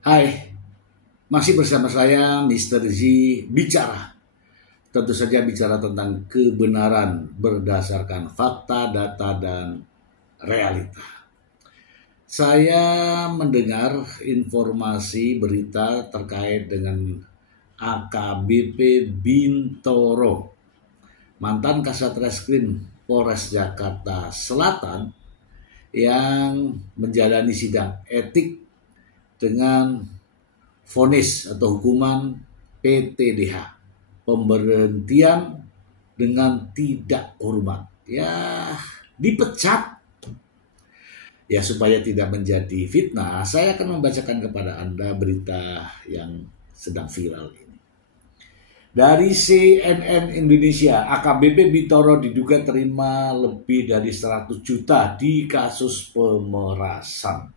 Hai, masih bersama saya Mr. Z bicara. Tentu saja bicara tentang kebenaran berdasarkan fakta, data, dan realita. Saya mendengar informasi berita terkait dengan AKBP Bintoro, mantan Kasat Reskrim Polres Jakarta Selatan yang menjalani sidang etik dengan vonis atau hukuman PTDH, pemberhentian dengan tidak hormat. Ya, dipecat. Ya, supaya tidak menjadi fitnah, saya akan membacakan kepada Anda berita yang sedang viral ini. Dari CNN Indonesia, AKBP Bintoro diduga terima lebih dari 100 juta di kasus pemerasan.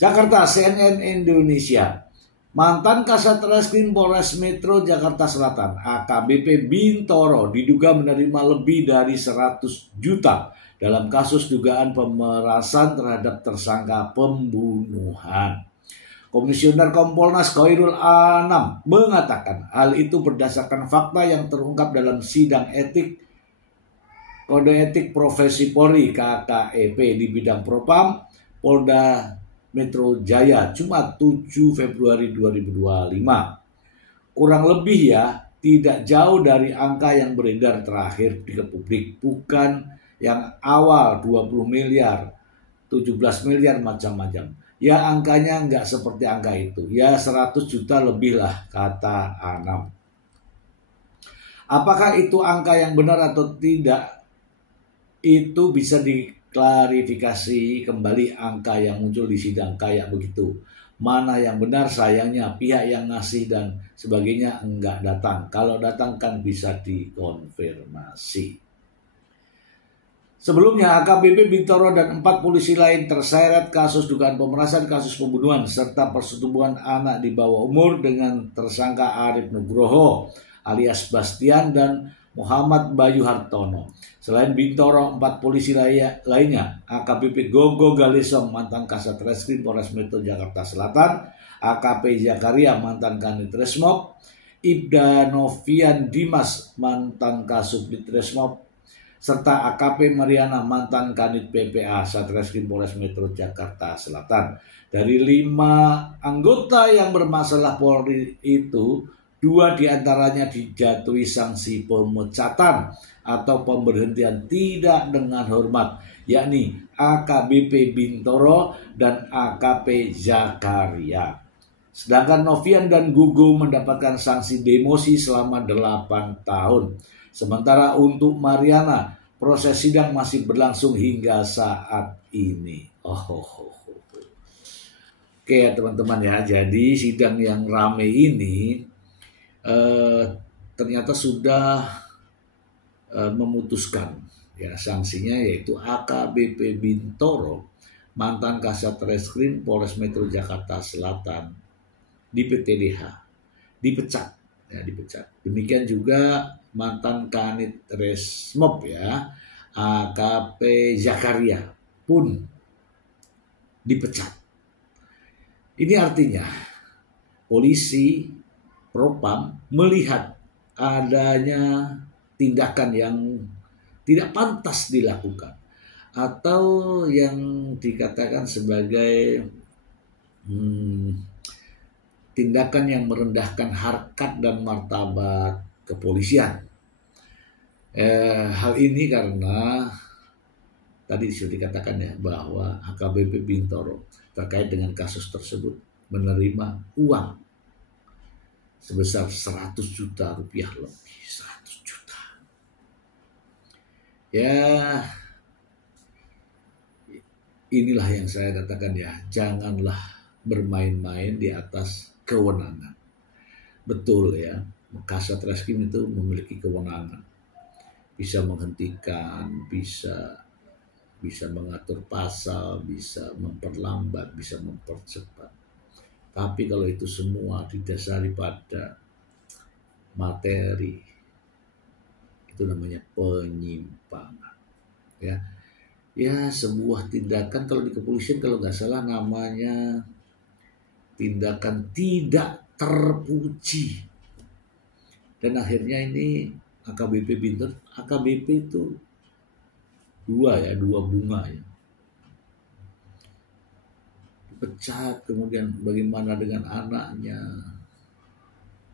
Jakarta, CNN Indonesia. Mantan Kasat Reskrim Polres Metro Jakarta Selatan, AKBP Bintoro, diduga menerima lebih dari 100 juta dalam kasus dugaan pemerasan terhadap tersangka pembunuhan. Komisioner Kompolnas Khairul Anam mengatakan hal itu berdasarkan fakta yang terungkap dalam sidang etik Kode Etik Profesi Polri KKEP di bidang Propam Polda Metro Jaya, Jumat 7 Februari 2025. Kurang lebih ya, tidak jauh dari angka yang beredar terakhir di publik. Bukan yang awal 20 miliar, 17 miliar, macam-macam. Ya angkanya nggak seperti angka itu. Ya 100 juta lebih lah, kata Anam. Apakah itu angka yang benar atau tidak? Itu bisa diklarifikasi kembali angka yang muncul di sidang kayak begitu. Mana yang benar, sayangnya pihak yang ngasih dan sebagainya enggak datang. Kalau datang kan bisa dikonfirmasi. Sebelumnya AKBP Bintoro dan 4 polisi lain terseret kasus dugaan pemerasan, kasus pembunuhan, serta persetubuhan anak di bawah umur dengan tersangka Arif Nugroho alias Bastian dan Muhammad Bayu Hartono. Selain Bintoro, 4 polisi lainnya, AKBP Gogo Galesong, mantan Kasat Reskrim Polres Metro Jakarta Selatan, AKP Zakaria, mantan Kanit Resmob, Ibda Novian Dimas, mantan Kasubdit Resmob, serta AKP Mariana, mantan Kanit PPA Satreskrim Polres Metro Jakarta Selatan. Dari 5 anggota yang bermasalah Polri itu, 2 diantaranya dijatuhi sanksi pemecatan atau pemberhentian tidak dengan hormat, yakni AKBP Bintoro dan AKP Zakaria. Sedangkan Novian dan Gugu mendapatkan sanksi demosi selama 8 tahun. Sementara untuk Mariana, proses sidang masih berlangsung hingga saat ini. Oke ya teman-teman ya, jadi sidang yang rame ini ternyata sudah memutuskan ya sanksinya, yaitu AKBP Bintoro, mantan Kasat Reskrim Polres Metro Jakarta Selatan di PTDH, dipecat. Demikian juga mantan Kanit Resmob ya, AKP Zakaria pun dipecat. Ini artinya polisi Propam melihat adanya tindakan yang tidak pantas dilakukan atau yang dikatakan sebagai tindakan yang merendahkan harkat dan martabat kepolisian. Hal ini karena tadi sudah dikatakan ya bahwa AKBP Bintoro terkait dengan kasus tersebut menerima uang sebesar 100 juta rupiah lebih. 100 juta. Ya, inilah yang saya katakan ya, janganlah bermain-main di atas kewenangan. Betul ya, Kasat Reskrim itu memiliki kewenangan. Bisa menghentikan, bisa mengatur pasal, bisa memperlambat, bisa mempercepat. Tapi kalau itu semua didasari pada materi, itu namanya penyimpangan. Ya, ya sebuah tindakan, kalau di kepolisian kalau nggak salah namanya tindakan tidak terpuji. Dan akhirnya ini AKBP Bintor, AKBP itu dua bunga ya, dipecat. Kemudian bagaimana dengan anaknya,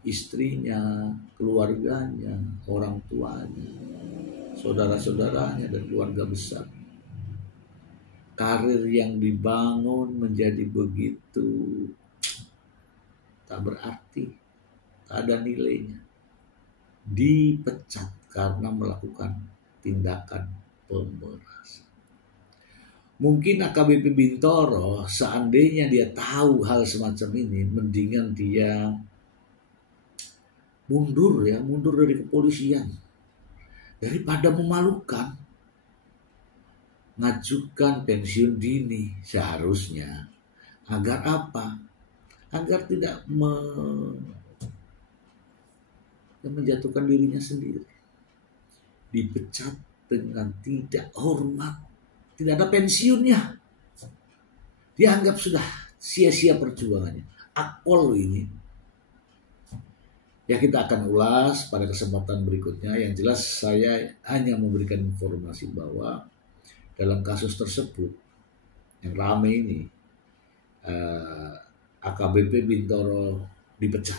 istrinya, keluarganya, orang tuanya, saudara-saudaranya, dan keluarga besar. Karir yang dibangun menjadi begitu tak berarti, tak ada nilainya. Dipecat karena melakukan tindakan pemerasan. Mungkin AKBP Bintoro seandainya dia tahu hal semacam ini, mendingan dia mundur dari kepolisian daripada memalukan. Ngajukan pensiun dini seharusnya. Agar apa? Agar tidak menjatuhkan dirinya sendiri. Dipecat dengan tidak hormat, tidak ada pensiunnya. Dianggap sudah sia-sia perjuangannya. Akpol ini. Ya, kita akan ulas pada kesempatan berikutnya. Yang jelas saya hanya memberikan informasi bahwa dalam kasus tersebut yang ramai ini, AKBP Bintoro dipecat.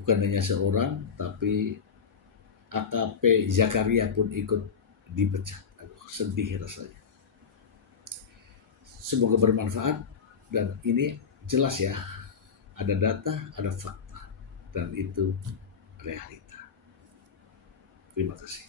Bukan hanya seorang, tapi AKP Zakaria pun ikut dipecat. Aduh, sedih rasanya. Semoga bermanfaat, dan ini jelas ya, ada data, ada fakta, dan itu realita. Terima kasih.